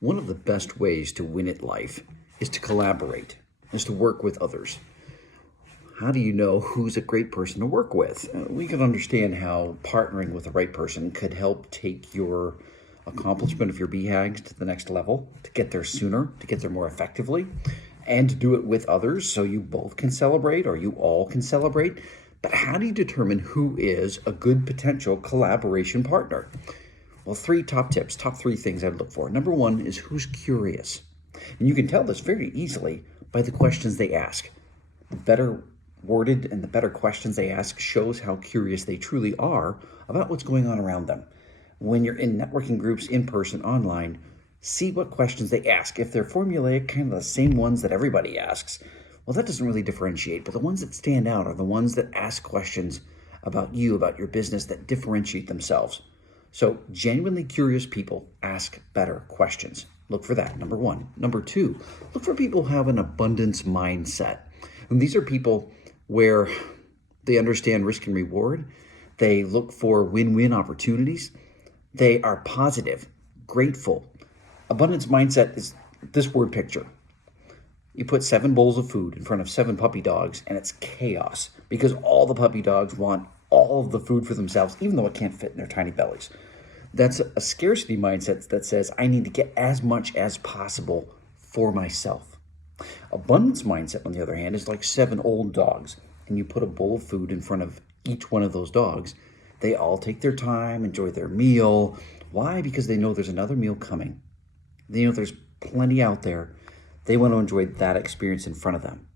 One of the best ways to win at life is to collaborate, is to work with others. How do you know who's a great person to work with? We can understand how partnering with the right person could help take your accomplishment of your BHAGs to the next level, to get there sooner, to get there more effectively, and to do it with others so you both can celebrate or you all can celebrate. But how do you determine who is a good potential collaboration partner? Well, three top tips, top three things I'd look for. Number one is who's curious. And you can tell this very easily by the questions they ask. The better worded and the better questions they ask shows how curious they truly are about what's going on around them. When you're in networking groups, in person, online, see what questions they ask. If they're formulaic, kind of the same ones that everybody asks, well, that doesn't really differentiate. But the ones that stand out are the ones that ask questions about you, about your business, that differentiate themselves. So genuinely curious people ask better questions. Look for that, number one. Number two, look for people who have an abundance mindset. And these are people where they understand risk and reward. They look for win-win opportunities. They are positive, grateful. Abundance mindset is this word picture. You put 7 bowls of food in front of 7 puppy dogs and it's chaos because all the puppy dogs want all of the food for themselves, even though it can't fit in their tiny bellies. That's a scarcity mindset that says, I need to get as much as possible for myself. Abundance mindset, on the other hand, is like 7 old dogs, and you put a bowl of food in front of each one of those dogs. They all take their time, enjoy their meal. Why? Because they know there's another meal coming. They know there's plenty out there. They want to enjoy that experience in front of them.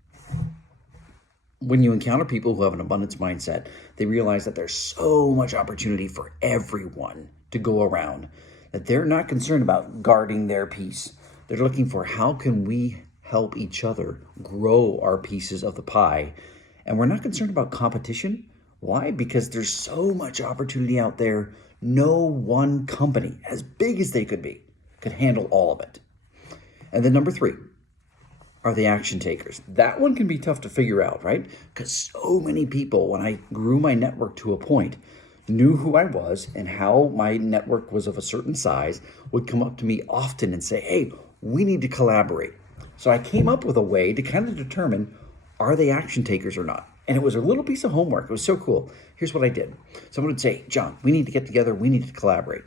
When you encounter people who have an abundance mindset, they realize that there's so much opportunity for everyone to go around, that they're not concerned about guarding their piece. They're looking for how can we help each other grow our pieces of the pie. And we're not concerned about competition. Why? Because there's so much opportunity out there. No one company, as big as they could be, could handle all of it. And then number 3, are the action takers. That one can be tough to figure out, right? Because so many people, when I grew my network to a point, knew who I was and how my network was of a certain size, would come up to me often and say, hey, we need to collaborate. So I came up with a way to kind of determine, are they action takers or not? And it was a little piece of homework. It was so cool. Here's what I did. Someone would say, John, we need to get together. We need to collaborate.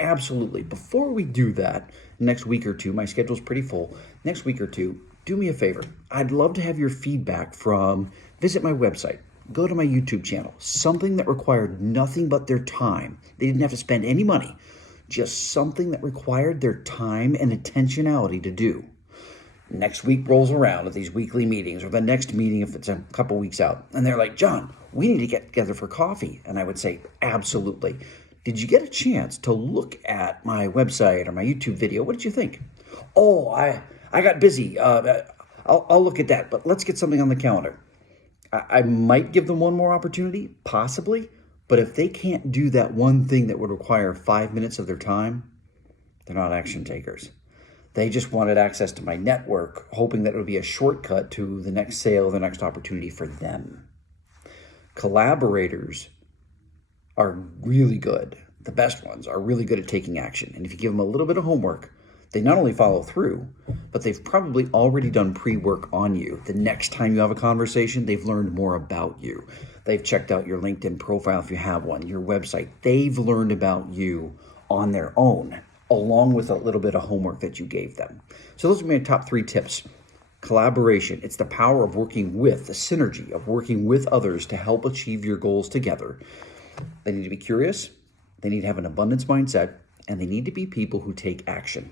Absolutely. Before we do that, next week or two, my schedule's pretty full. Next week or two, do me a favor. I'd love to have your feedback from, visit my website, go to my YouTube channel, something that required nothing but their time. They didn't have to spend any money, just something that required their time and intentionality to do. Next week rolls around at these weekly meetings, or the next meeting if it's a couple weeks out, and they're like, John, we need to get together for coffee. And I would say, absolutely. Did you get a chance to look at my website or my YouTube video? What did you think? Oh, I got busy. I'll look at that, but let's get something on the calendar. I might give them one more opportunity, possibly, but if they can't do that one thing that would require 5 minutes of their time, they're not action takers. They just wanted access to my network, hoping that it would be a shortcut to the next sale, the next opportunity for them. Collaborators are really good. The best ones are really good at taking action. And if you give them a little bit of homework, they not only follow through, but they've probably already done pre-work on you. The next time you have a conversation, they've learned more about you. They've checked out your LinkedIn profile if you have one, your website. They've learned about you on their own, along with a little bit of homework that you gave them. So those are my top 3 tips. Collaboration, it's the power of working with, the synergy of working with others to help achieve your goals together. They need to be curious, they need to have an abundance mindset, and they need to be people who take action.